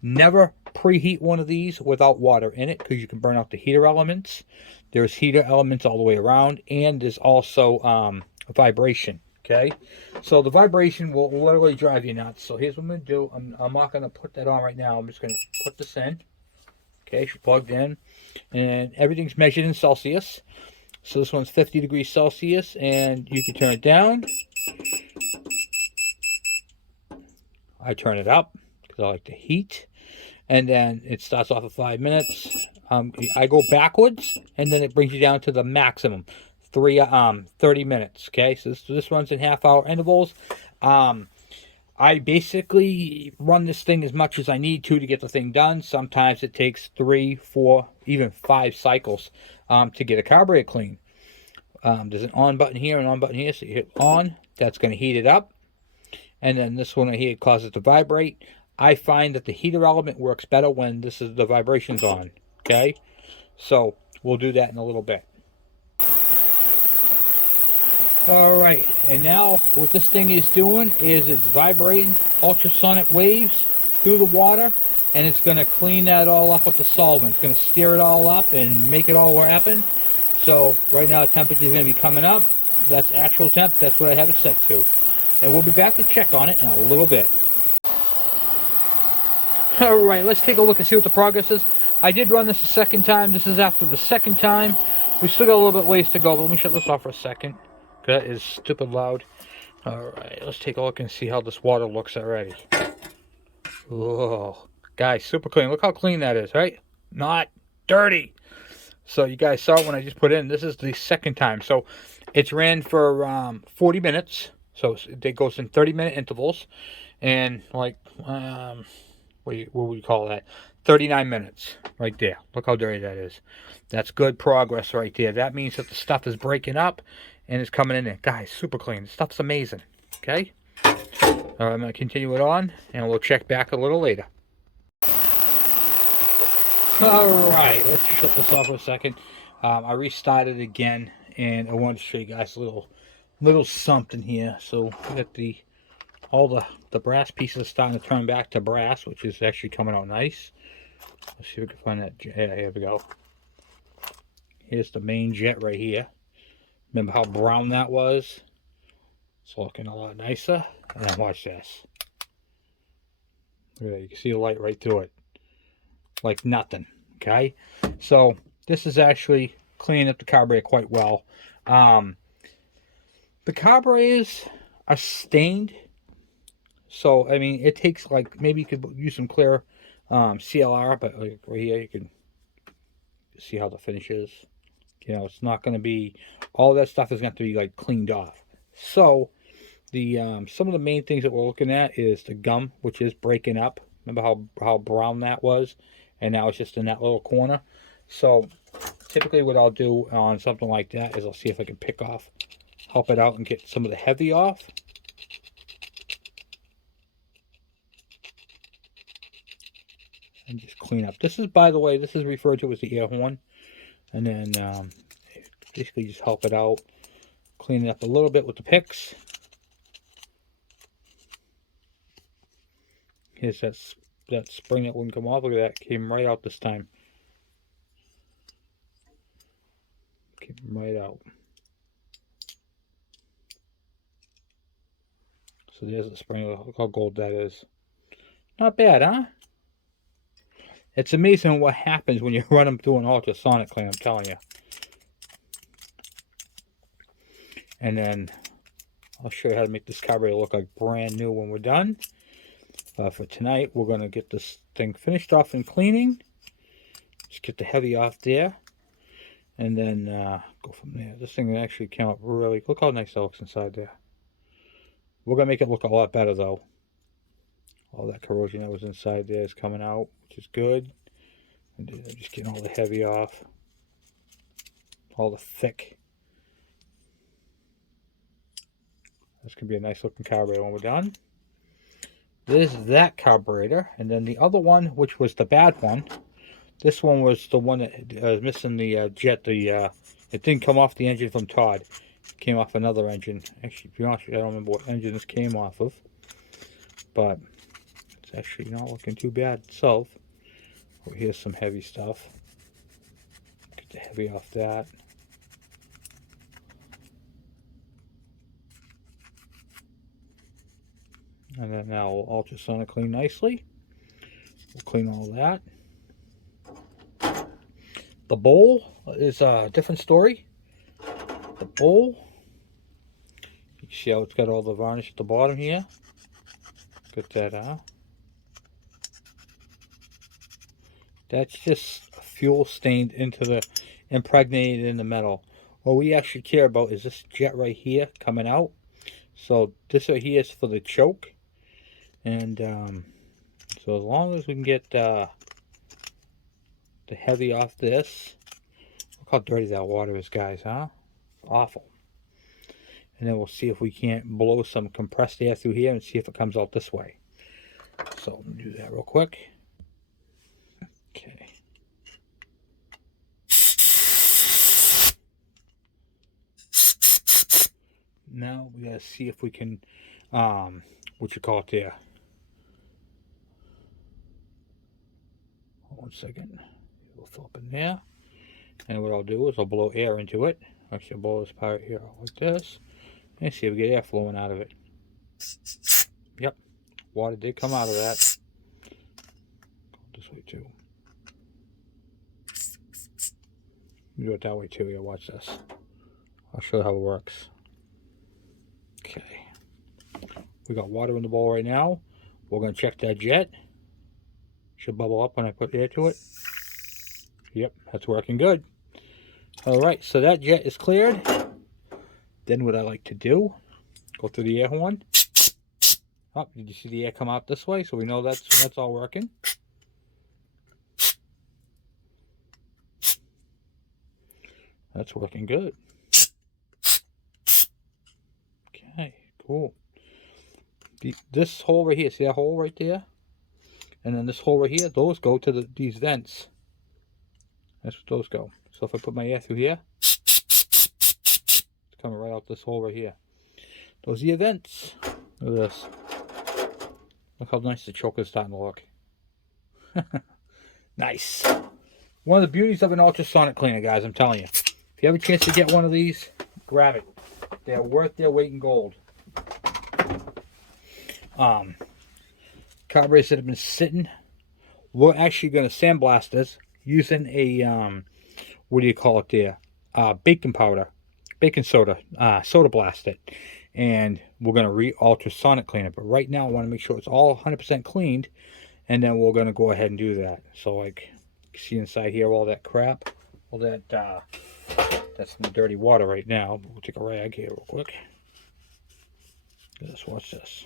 Never preheat one of these without water in it because you can burn out the heater elements. There's heater elements all the way around, and there's also vibration. Okay, so the vibration will literally drive you nuts. So here's what I'm going to do. I'm not going to put that on right now. I'm just going to put this in. Okay, it's plugged in, and everything's measured in Celsius. So this one's 50 degrees Celsius, and you can turn it down. I turn it up because I like the heat. And then it starts off at 5 minutes. I go backwards, and then it brings you down to the maximum, 30 minutes. Okay, so this runs in half-hour intervals. I basically run this thing as much as I need to get the thing done. Sometimes it takes 3, 4, even 5 cycles to get a carburetor clean. There's an on button here and on button here, so you hit on. That's going to heat it up. And then this one right here causes it to vibrate. I find that the heater element works better when this is the vibrations on. Okay, so we'll do that in a little bit. All right, and now what this thing is doing is it's vibrating ultrasonic waves through the water, and it's going to clean that all up with the solvent. It's going to stir it all up and make it all happen. So right now the temperature is going to be coming up. That's actual temp. That's what I have it set to. And we'll be back to check on it in a little bit. Alright, let's take a look and see what the progress is. I did run this a second time. This is after the second time. We still got a little bit ways to go, but let me shut this off for a second. That is stupid loud. Alright, let's take a look and see how this water looks already. Whoa. Guys, super clean. Look how clean that is, right? Not dirty. So you guys saw when I just put in. This is the second time. So it's ran for 40 minutes. So it goes in 30-minute intervals. And like... what would we call that? 39 minutes right there. Look how dirty that is. That's good progress right there. That means that the stuff is breaking up and it's coming in there. Guys, super clean. This stuff's amazing. Okay? All right, I'm going to continue it on and we'll check back a little later. All right, let's shut this off for a second. I restarted again and I wanted to show you guys a little something here. So we got all the brass pieces are starting to turn back to brass, which is actually coming out nice. Let's see if we can find that. Yeah, here we go. Here's the main jet right here. Remember how brown that was? It's looking a lot nicer. And then watch this. Look at that. You can see the light right through it. Like nothing. Okay? So this is actually cleaning up the carburetor quite well. The carburetors are stained. So, I mean, it takes like, maybe you could use some clear CLR, but like right here you can see how the finish is. You know, it's not going to be, all that stuff is going to be like cleaned off. So, the some of the main things that we're looking at is the gum, which is breaking up. Remember how brown that was? And now it's just in that little corner. So, typically what I'll do on something like that is I'll see if I can help it out and get some of the heavy off. And just clean up. This is, by the way, this is referred to as the air horn. And then basically just help it out. Clean it up a little bit with the picks. Here's that spring that wouldn't come off. Look at that. Came right out this time. Came right out. So there's the spring. Look how gold that is. Not bad, huh? It's amazing what happens when you run them through an ultrasonic clean, I'm telling you. And then I'll show you how to make this carburetor look like brand new when we're done. For tonight, we're going to get this thing finished off in cleaning. Just get the heavy off there. And then go from there. This thing actually came out really... Look how nice that looks inside there. We're going to make it look a lot better, though. All that corrosion that was inside there is coming out, which is good. And I'm just getting all the heavy off, all the thick. This could be a nice looking carburetor when we're done. There's that carburetor, and then the other one, which was the bad one. This one was the one that was missing the jet. It didn't come off the engine from Todd. It came off another engine. Actually, to be honest, I don't remember what engine this came off of, but it's actually not looking too bad itself. Oh, here's some heavy stuff. Get the heavy off that. And then now we'll ultrasonic clean nicely. We'll clean all that. The bowl is a different story. The bowl, you can see how it's got all the varnish at the bottom here. Get that out. That's just fuel stained into the, impregnated in the metal. What we actually care about is this jet right here coming out. So this right here is for the choke. And so as long as we can get the heavy off this. Look how dirty that water is, guys, huh? It's awful. And then we'll see if we can't blow some compressed air through here and see if it comes out this way. So I'm gonna do that real quick. Okay. Now we gotta see if we can, what you call it there. Hold on a second. We'll fill up in there. And what I'll do is I'll blow air into it. Actually, I'll blow this part here like this. And see if we get air flowing out of it. Yep. Water did come out of that. Go this way too. You do it that way too. Yeah, watch this. I'll show you how it works. Okay. We got water in the bowl right now. We're going to check that jet. Should bubble up when I put air to it. Yep, that's working good. Alright, so that jet is cleared. Then what I like to do, go through the air horn. Oh, did you see the air come out this way? So we know that's all working. That's working good. Okay, cool. This hole right here, see that hole right there? And then this hole right here, those go to these vents. That's what those go. So if I put my air through here, it's coming right out this hole right here. Those are your vents. Look at this. Look how nice the choke is starting to look. Nice. One of the beauties of an ultrasonic cleaner, guys, I'm telling you. If you have a chance to get one of these, grab it. They're worth their weight in gold. Carburetors that have been sitting. We're actually going to sandblast this using a, what do you call it there? Baking powder. Baking soda. Soda blast it. And we're going to ultrasonic clean it. But right now I want to make sure it's all 100% cleaned. And then we're going to go ahead and do that. So like, you see inside here all that crap. All that, that's some dirty water right now. We'll take a rag here real quick. Let's watch this.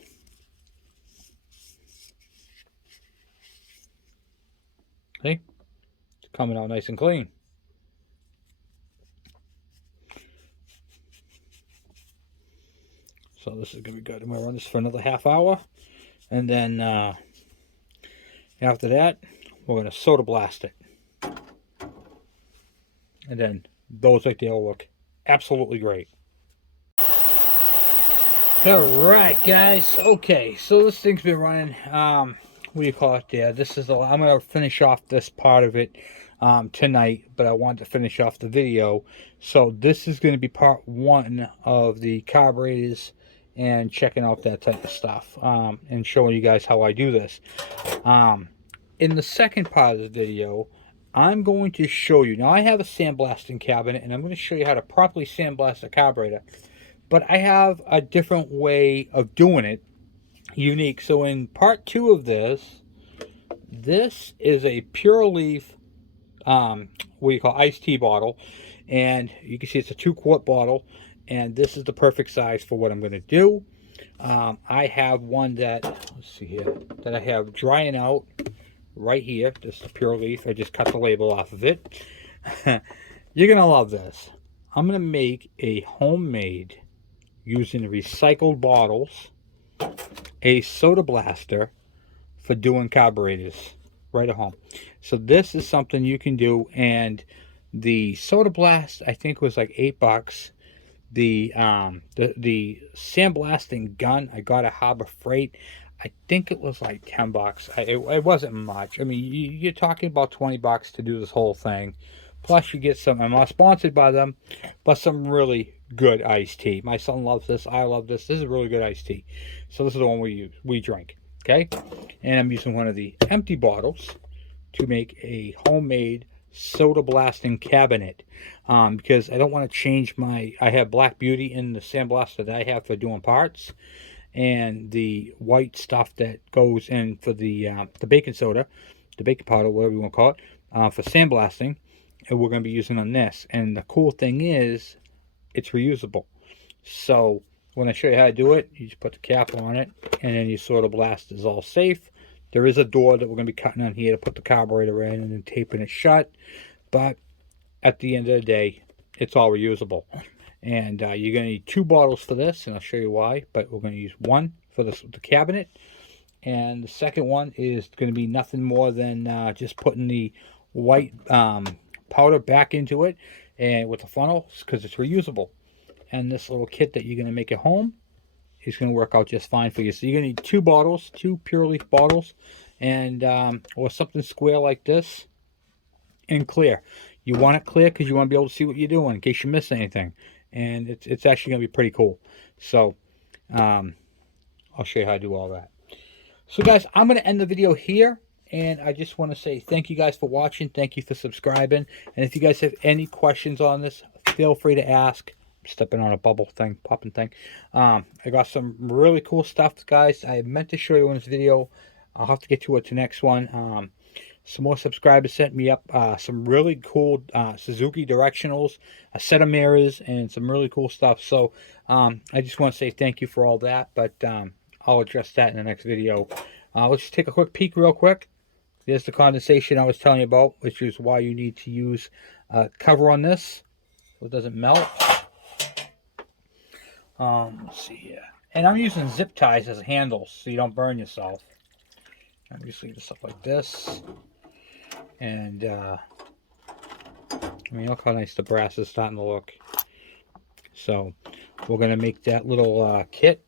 See? It's coming out nice and clean. So this is going to be good. I'm going to run this for another half hour. And then after that, we're going to soda blast it. And then those right there will look absolutely great. Alright, guys. Okay, so this thing's been running. What do you call it there? This is I'm going to finish off this part of it tonight, but I wanted to finish off the video. So this is going to be part one of the carburetors and checking out that type of stuff and showing you guys how I do this. In the second part of the video, I'm going to show you. Now I have a sandblasting cabinet and I'm going to show you how to properly sandblast a carburetor. But I have a different way of doing it, unique. So in part two of this, this is a Pure Leaf, what do you call iced tea bottle. And you can see it's a 2-quart bottle. And this is the perfect size for what I'm going to do. I have one that, let's see here, that I have drying out right here. This is pure leaf. I just cut the label off of it. You're going to love this. I'm going to make a homemade, using recycled bottles, a soda blaster for doing carburetors right at home. So this is something you can do, and the soda blast I think was like $8. The sandblasting gun I got at Harbor Freight. I think it was like $10. It wasn't much. I mean, you're talking about $20 to do this whole thing. Plus, you get some. I'm not sponsored by them, but some really good iced tea. My son loves this. I love this. This is really good iced tea. So this is the one we drink. Okay, and I'm using one of the empty bottles to make a homemade soda blasting cabinet, because I don't want to change my. I have Black Beauty in the sandblaster that I have for doing parts, and the white stuff that goes in for the baking soda, the baking powder, whatever you want to call it, for sandblasting, and we're going to be using on this. And the cool thing is, it's reusable. So when I show you how to do it, you just put the cap on it, and then your soda blast is all safe. There is a door that we're going to be cutting on here to put the carburetor in and then taping it shut. But at the end of the day, it's all reusable. And you're going to need 2 bottles for this, and I'll show you why. But we're going to use one for the cabinet. And the second one is going to be nothing more than just putting the white powder back into it, and with the funnel, because it's reusable. And this little kit that you're going to make at home is going to work out just fine for you. So you're going to need 2 bottles, 2 pure leaf bottles, and or something square like this, and clear. You want it clear because you want to be able to see what you're doing in case you miss anything. And it's actually going to be pretty cool. So I'll show you how to do all that. So guys, I'm going to end the video here. And I just want to say thank you guys for watching. Thank you for subscribing. And if you guys have any questions on this, feel free to ask. I'm stepping on a bubble thing, popping thing. I got some really cool stuff, guys. I meant to show you in this video. I'll have to get to it to next one. Some more subscribers sent me up some really cool Suzuki directionals, a set of mirrors, and some really cool stuff. So I just want to say thank you for all that. But I'll address that in the next video. Let's just take a quick peek real quick. There's the condensation I was telling you about, which is why you need to use a cover on this so it doesn't melt. Let's see here. And I'm using zip ties as handles so you don't burn yourself. I'm just leaving stuff like this. And, I mean, look how nice the brass is starting to look. So, we're going to make that little kit.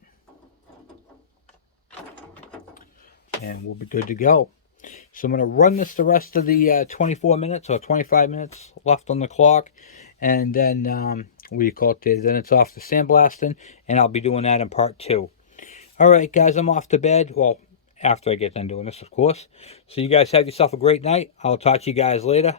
And we'll be good to go. So I'm going to run this the rest of the 24 minutes or 25 minutes left on the clock. And then, what do you call it there? Then it's off to sandblasting. And I'll be doing that in part 2. Alright guys, I'm off to bed. Well, after I get done doing this, of course. So you guys have yourself a great night. I'll talk to you guys later.